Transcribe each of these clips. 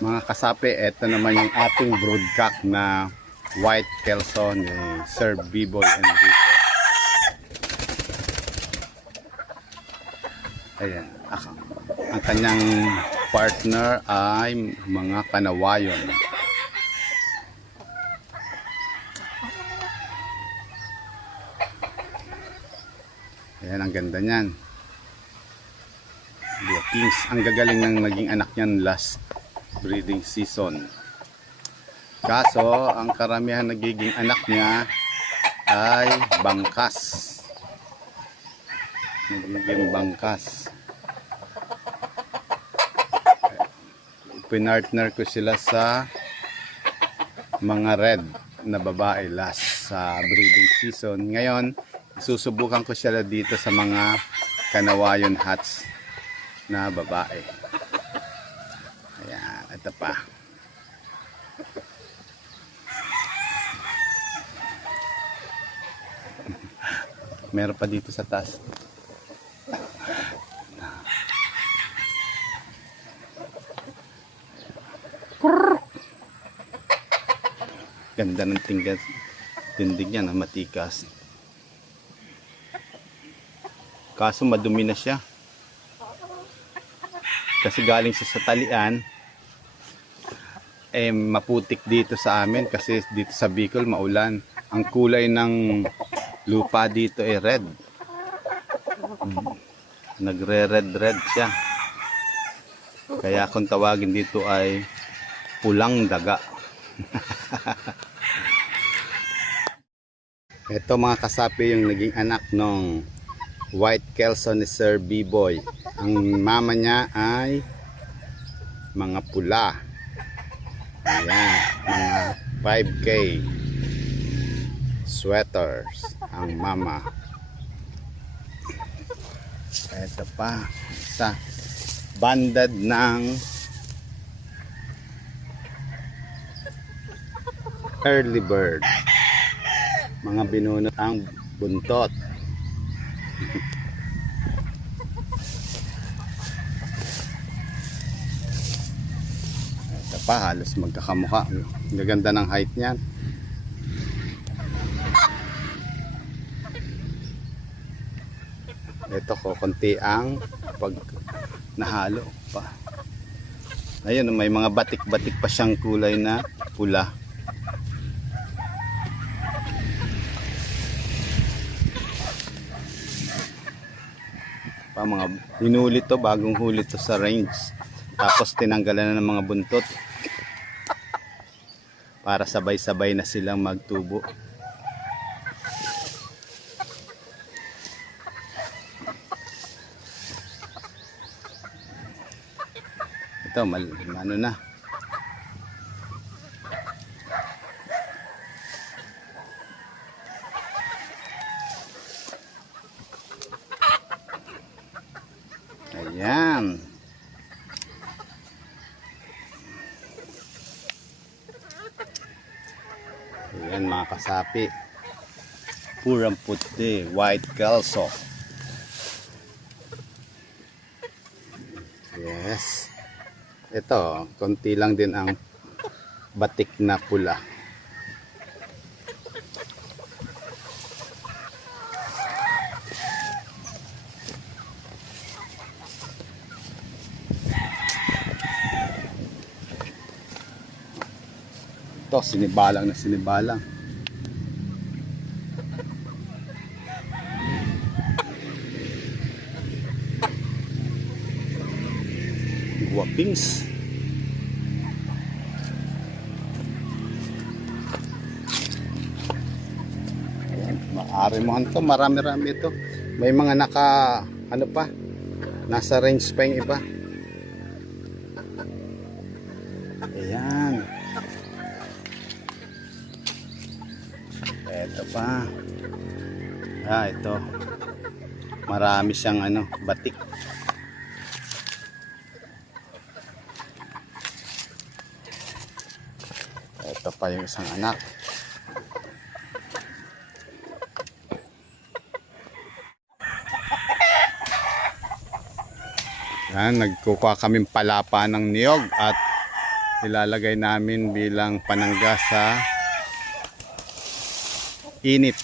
Mga kasapi, ito naman yung ating broodcock na white kelso ni Sir B-Boy Enrique. Ayan, ang kanyang partner ay mga kanawayon. Ayan, ang ganda niyan. Kings, ang gagaling ng naging anak niyan last breeding season. Kaso, ang karamihan nagiging anak niya ay bangkas. Nagiging bangkas. Pinartner ko sila sa mga red na babae last sa breeding season. Ngayon, susubukan ko sila dito sa mga kanawayon hats na babae. Ayan, ito pa. Meron pa dito sa taas. Ganda ng tindig niya na matikas. Kaso madumi na siya. Kasi galing siya sa talian. Maputik dito sa amin kasi dito sa Bicol maulan. Ang kulay ng lupa dito ay red. Nagre-red siya. Kaya kung tawagin dito ay pulang daga. Ito mga kasapi yung naging anak ng white kelso ni Sir B-Boy. Ang mama niya ay mga pula. Ayan, mga 5K sweaters ang mama. Ito pa sa banded ng early bird. Mga binunot ang buntot. Ito pa, halos magkakamukha. Gaganda ng height niyan. Ito ko, konti ang pag nahalo pa. Ayun, may mga batik-batik pa siyang kulay na pula. Mga hinulit to, bagong hulit to sa range, tapos tinanggalan na ng mga buntot para sabay-sabay na silang magtubo. Ito ano na, ayan. Ayan mga kasapi, purang puti, white kelso. Yes. Ito, konti lang din ang batik na pula. Ito, sinibalang na sinibalang. Guwapings. Maaari mo to, marami-rami ito. May mga ano pa, nasa range pa yung iba. Ayan. Ito pa. Ito. Marami siyang batik. Ito pa yung isang anak. Yan, nagkukuha kaming palapa ng niyog at ilalagay namin bilang panangga sa init.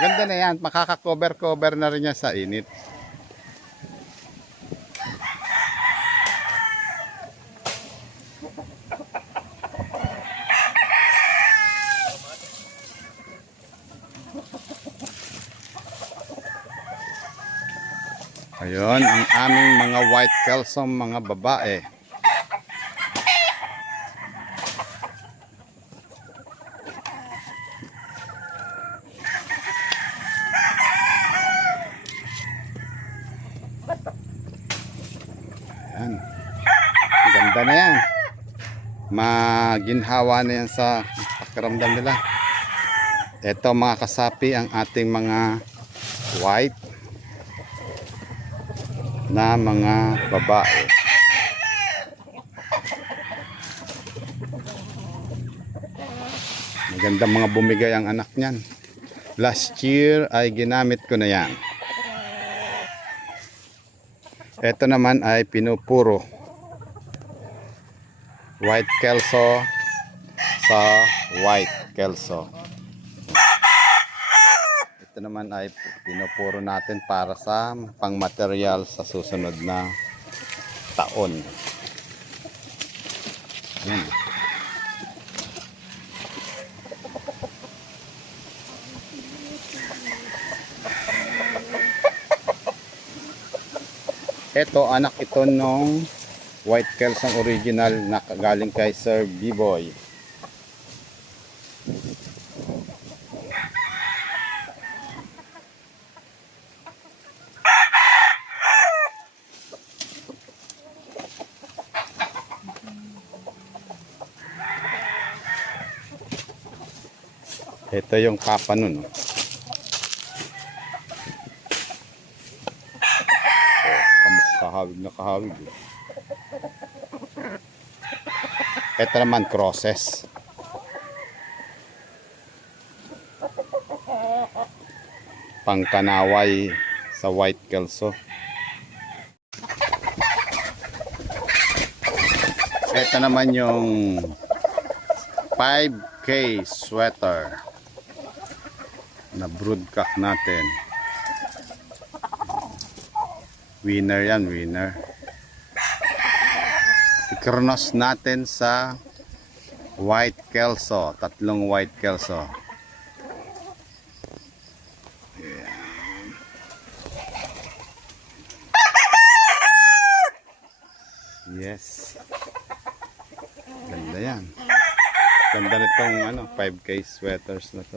Ganda na yan, makaka-cover na rin yan sa init. Ayun, ang aming mga white kelsom, mga babae. Ayan. Ganda na yan. Maginhawa na yan sa pakiramdam nila. Ito mga kasapi, ang ating mga white na mga babae. Magandang mga bumigay ang anak niyan. Last year ay ginamit ko na yan. Ito naman ay pinupuro. White kelso sa white kelso. Ito naman ay pinupuro natin para sa pangmaterial sa susunod na taon. Ayan. Ito, anak ito nung white kelsong original na galing kay Sir B-Boy. Ito yung papa nun. Kahawig na kahawig. Ito naman crosses. Pangkanaway sa white kelso. Ito naman yung 5K sweater na broodcock natin. Winner yan, winner. I-cross natin sa white kelso, tatlong white kelso. Yes. Ganda yan. Ganda nitong 5K sweaters na to.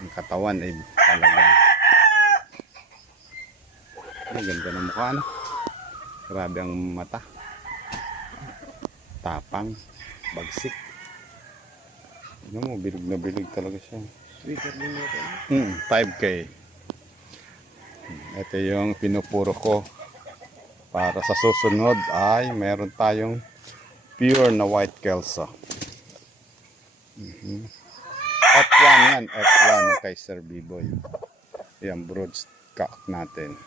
Ang katawan ay talaga. Ang ganda ng mukha, no? Grabe ang mata. Tapang, bagsik. Ano mo, bilog na bilog talaga siya. Sweater din ito. 5K. Ito yung pinupuro ko. Para sa susunod ay meron tayong pure na white kelso. F1 yan, F1 kay Sir B-Boy. Yan, broodcock natin.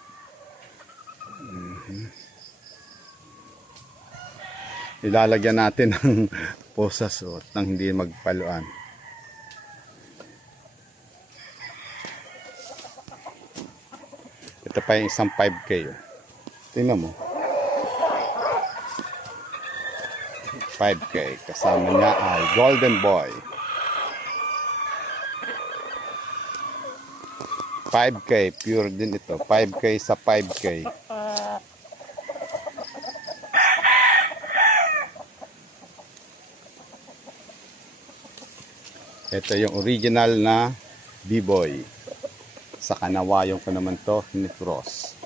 Ilalagyan natin ng posasot nang hindi magpaluan. Ito pa yung isang 5K. Tingnan mo. 5K. Kasama niya ay Golden Boy. 5K. Pure din ito. 5K sa 5K. Ito yung original na B-boy. Sa kanawayon ko naman to ni Cross.